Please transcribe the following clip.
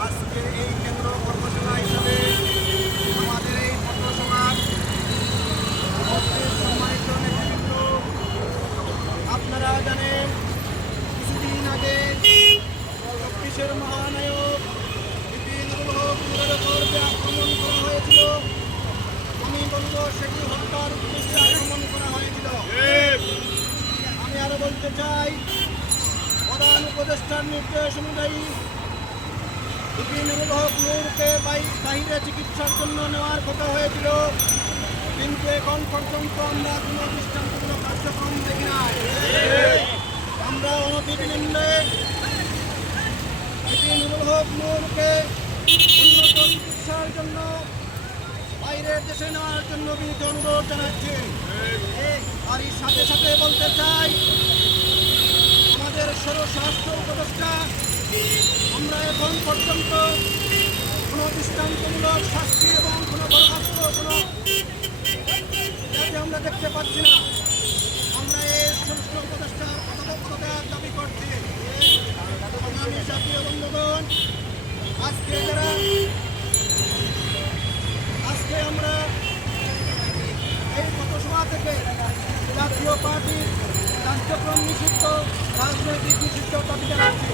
আজকের এই কেন্দ্র কর্মশালা হিসাবে আমাদের এই পত্রসমাজ সম্মানিত নেতৃবৃন্দ আপনারা জানেন কিছুদিন আগে চব্বিশের মহানায়ক আক্রমণ করা হয়েছিল আমি বলব সেগুলি হত্যার উদ্দেশ্য চাই। প্রধান উপদেষ্টার নির্দেশ অনুযায়ী বিপিনুল হক নূরকে বাই- বাহিরে চিকিৎসার জন্য নেওয়ার কথা হয়েছিল। কিন্তু এখন পর্যন্ত আমরা কোনো দৃষ্টান্তমূলক কার্যক্রম দেখি নাই। আমরা অনতিবিলম্বে বিপিনুল হক নূরকে উন্নত চিকিৎসার জন্য বাইরের দেশে নেওয়ার জন্য বিনীত অনুরোধ জানাচ্ছি। এর সাথে সাথে বলতে চাই আমাদের স্বরাষ্ট্র আমরা এখন পর্যন্ত কোনো দৃষ্টান্তমূলক শাস্তি এবং কোনো বরখাস্ত কোনো যাতে আমরা দেখতে পাচ্ছি না। আমরা এই স্বরাষ্ট্র উপদেষ্টার পদত্যাগ দাবি করছি। আমি জাতীয় বন্ধুগণ আজকে যারা আজকে আমরা এই পথসভা থেকে জাতীয় পার্টির কার্যক্রম নিষিদ্ধ রাজনৈতিক নিষিদ্ধ দাবি জানাচ্ছি।